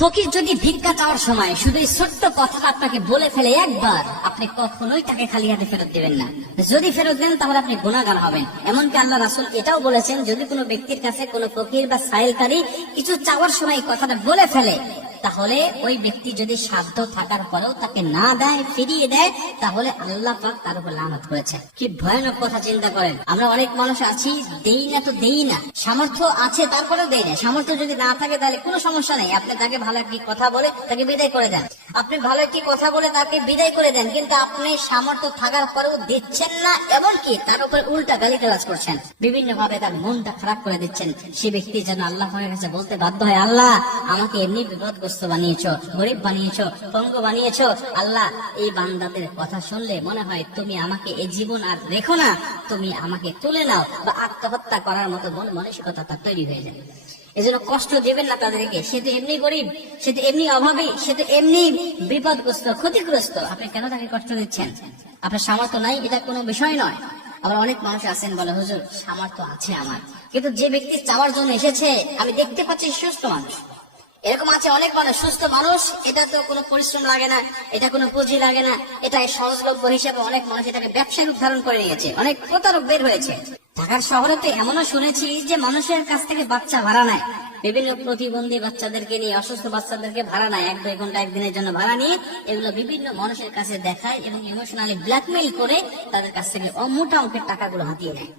ফকির যদি ভিক্ষা চাওয়ার সময় শুধু এই ছোট্ট কথাটা আপনাকে বলে ফেলে একবার, আপনি কখনোই তাকে খালি হাতে ফেরত দেবেন না। যদি ফেরত দেন, তাহলে আপনি গুণাগার হবেন। এমনকি আল্লাহ রাসুল এটাও বলেছেন, যদি কোনো ব্যক্তির কাছে কোনো ফকির বা সাইলকারী কিছু চাওয়ার সময় কথাটা বলে ফেলে তাহলে ওই ব্যক্তি যদি সাধ্য থাকার পরেও তাকে না দেয়, ফিরিয়ে দেয়, তাহলে আল্লাহ পাক তার উপর লানত করেছেন। কি ভয়ানক কথা চিন্তা করেন। আমরা অনেক মানুষ আছি, দেই না তো দেই না। সামর্থ্য আছে, তারপরেও দেই না। সামর্থ্য যদি না থাকে, তাহলে কোনো সমস্যা নেই। আপনি তাকে ভালো একটি কথা বলে তাকে বিদায় করে দেন। আপনি ভালো একটি কথা বলে তাকে বিদায় করে দেন, কিন্তু আপনি সামর্থ্য থাকার পরেও দিচ্ছেন না, এমনকি তার উপর উল্টা গালি গালাজ করছেন। বিভিন্ন ভাবে তার মনটা খারাপ করে দিচ্ছেন। সে ব্যক্তি যেন আল্লাহ কাছে বলতে বাধ্য হয়, আল্লাহ, আমাকে এমনি বিপদগ্রস্ত বানিয়েছো, গরিব বানিয়েছো, পঙ্গ বানিয়েছো। আল্লাহ, এই বান্দাদের কথা শুনলে মনে হয় তুমি আমাকে এই জীবন আর রেখো না, তুমি আমাকে তুলে নাও বা আত্মহত্যা করার মতো মন মানসিকতা তার তৈরি হয়ে যায়। এজন্য কষ্ট দেবেন না তাদেরকে। সে তো এমনি গরিব, সে তো এমনি অভাবী, সে তো এমনি বিপদগ্রস্ত, ক্ষতিগ্রস্ত। আপনি কেন তাকে কষ্ট দিচ্ছেন? আপনার সামর্থ্য নাই, এটা কোনো বিষয় নয়। আবার অনেক মানুষ আছেন বলে, হুজুর, সামর্থ্য আছে আমার। কিন্তু যে ব্যক্তি চাওয়ার জন্য এসেছে, আমি দেখতে পাচ্ছি সুস্থ মানুষ। এরকম আছে অনেক মানুষ, সুস্থ মানুষ, এটা তো কোনো পরিশ্রম লাগে না, এটা কোনো পুঁজি লাগে না, এটা সহজলভ্য হিসেবে অনেক মানুষ এটাকে ব্যবসায় রূপ ধারণ করে নিয়েছে, অনেক প্রতারক বের হয়েছে। ঢাকার শহরে তো এমনও শুনেছি যে মানুষের কাছ থেকে বাচ্চা ভাড়া নেয়। বিভিন্ন প্রতিবন্ধী বাচ্চাদেরকে নিয়ে, অসুস্থ বাচ্চাদেরকে ভাড়া নেয়, এক দুই ঘণ্টা, একদিনের জন্য ভাড়া নিয়ে, এগুলো বিভিন্ন মানুষের কাছে দেখায় এবং ইমোশনালি ব্ল্যাকমেইল করে তাদের কাছ থেকে অমোটা অঙ্কের টাকাগুলো হাতিয়ে নেয়।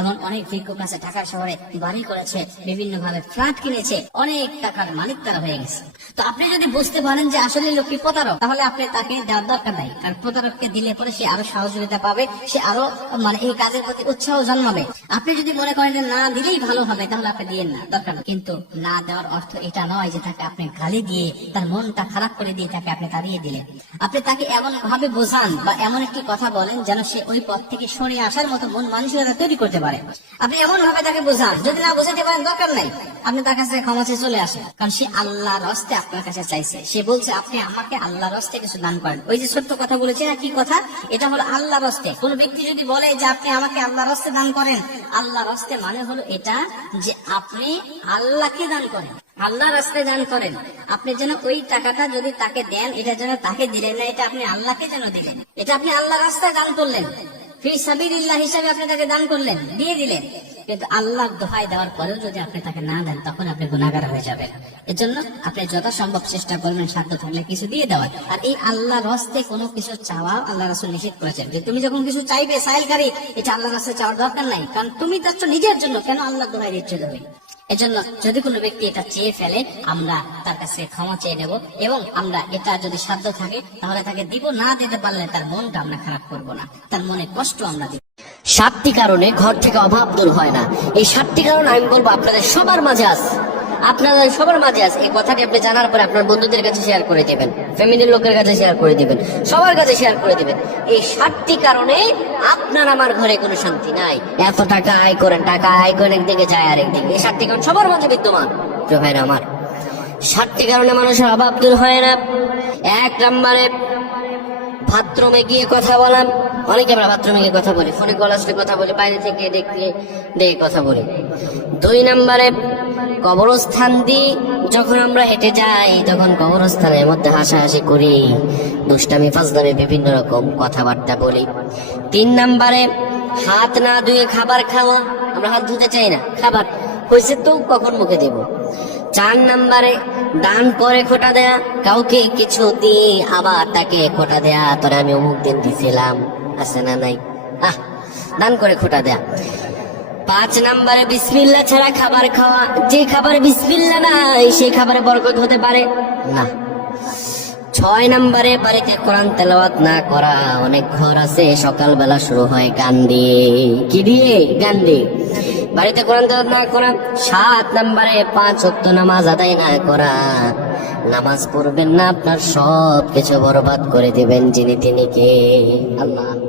এমন অনেক ভিক্ষুক আছে, ঢাকা শহরে বাড়ি করেছে বিভিন্ন ভাবে ফ্ল্যাট কিনেছে, অনেক টাকার মালিক তারা হয়ে গেছে। তো আপনি যদি বুঝতে পারেন যে আসলে লোকটি প্রতারক, তাহলে আপনি তাকে দেওয়ার দরকার নাই। কারণ প্রতারককে দিলে পরে সে আরও সহযোগিতা পাবে, সে আরও মানে এই কাজের প্রতি উৎসাহ জন্মাবে। আপনি যদি মনে করেন যে না দিলেই ভালো হবে, তাহলে আপনি দিয়েন না, দরকার কিন্তু না দেওয়ার অর্থ এটা নয় যে তাকে আপনি গালি দিয়ে, তার মনটা খারাপ করে দিয়ে তাকে আপনি তাড়িয়ে দিলেন। আপনি তাকে এমন ভাবে বোঝান বা এমন একটি কথা বলেন যেন সে ওই পথ থেকে সরে আসার মতো মন মানসিকতা তৈরি করতে পারে। আপনি এমন ভাবে তাকে বোঝান, যদি না বোঝাতে পারেন দরকার নাই। আপনি তার কাছে ক্ষমা চেয়ে চলে আসেন, কারণ সে আল্লাহর রস্তে আপনার কাছে চাইছে। সে বলছে, আপনি আমাকে আল্লাহর রস্তে কিছু দান করেন। ওই যে ছোট্ট কথা বলেছে না কি কথা, এটা হলো আল্লাহ রস্তে কোন ব্যক্তি যদি বলে যে, আপনি আমাকে আল্লাহ রস্তে দান করেন আল্লাহ রস্তে মানে হলো এটা যে, আপনি আল্লাহকে দান করেন আল্লাহ রাস্তায় দান করেন। আপনি যেন ওই টাকাটা যদি তাকে দেন, এটা যেন তাকে দিলেন না, এটা আপনি আল্লাহকে যেন দিলেন। এটা আপনি আল্লাহ রাস্তায় দান করলেন। হিসাবে আপনি তাকে দান করলেন, দিয়ে দিলেন। কিন্তু আল্লাহ দোহাই দেওয়ার পরেও যদি আপনি তাকে না দেন, তখন আপনি গুণাগার হয়ে যাবেন। এর জন্য আপনি যথাসম্ভব চেষ্টা করবেন, সাধ্য থাকলে কিছু দিয়ে দেওয়ার। আর এই আল্লাহ রস্তে কোনো কিছু চাওয়া আল্লাহ রাসুল নিষেধ করেছেন। যে তুমি যখন কিছু চাইবে সাইল কারি এটা আল্লাহ রাস্তায় চাওয়ার দরকার নাই। কারণ তুমি তার নিজের জন্য, কেন আল্লাহ দোহাই দিচ্ছে তুমি? এজন্য যদি কোনো ব্যক্তি এটা চেয়ে ফেলে, আমরা তার কাছে ক্ষমা চেয়ে নেব এবং আমরা এটা যদি সাধ্য থাকে, তাহলে তাকে দিব। না দিতে পারলে তার মনটা আমরা খারাপ করব না। তার মনে কষ্ট আমরা দিব। সাতটি কারণে ঘর থেকে অভাব দূর হয় না। এই সাতটি কারণ আমি বলব আপনাদের সবার মাঝে আছে। আপনাদের সবার মাঝে আছে। এই কথাটি আপনি জানার পরে আপনার বন্ধুদের কাছে শেয়ার করে দেবেন ফ্যামিলির লোকের কাছে শেয়ার করে দিবেন, সবার কাছে শেয়ার করে দেবেন। এই সাতটি কারণে আপনার আমার ঘরে কোনো শান্তি নাই। এত টাকা আয় করেন, টাকা আয় করেন, একদিকে যায় আরেকদিকে এই সাতটি কারণ সবার মাঝে বিদ্যমান ভাইরা আমার। সাতটি কারণে মানুষের অভাব দূর হয় না। এক নম্বরে, বাথরুমে গিয়ে কথা বলাম অনেকে আমরা বাথরুমে গিয়ে কথা বলি, ফোনে কল আসলে কথা বলি, বাইরে থেকে দেখলে, দেখে কথা বলি। দুই নম্বরে কবরস্থান দিয়ে যখন আমরা হেঁটে যাই, তখন কবরস্থানের মধ্যে হাসাহাসি করি, দুষ্টামি ফাজদামি বিভিন্ন রকম কথাবার্তা বলি। তিন নাম্বারে, হাত না ধুয়ে খাবার খাওয়া। আমরা হাত ধুতে চাই না, খাবার। হয়েছে তো কখন মুখে দেব? চার নাম্বারে, দান করে খোটা দেয়া। কাউকে কিছু দিয়ে আবার তাকে খোটা দেয়া। তোরা আমি অমুক দিন দিছিলাম, আছে না নাই? আহ, দান করে খোটা দেয়া। পাঁচ নম্বরে বিসমিল্লা ছাড়া খাবার খাওয়া, যে খাবারে বিসমিল্লা নাই সেই খাবারে বরকত হতে পারে? না। ছয় নম্বরে বাড়িতে কোরআন তেলাওয়াত না করা, অনেক ঘর আছে, সকালবেলা শুরু হয় গান দিয়ে। কি দিয়ে? গান দিয়ে। বাড়িতে কোরআন তেলাওয়াত না করা, সাত নম্বরে পাঁচ ওয়াক্ত নামাজ আদায় না করা। নামাজ পড়বেন না, আপনার সব কিছু বরবাদ করে দিবেন যিনি তিনি কে? আল্লাহ।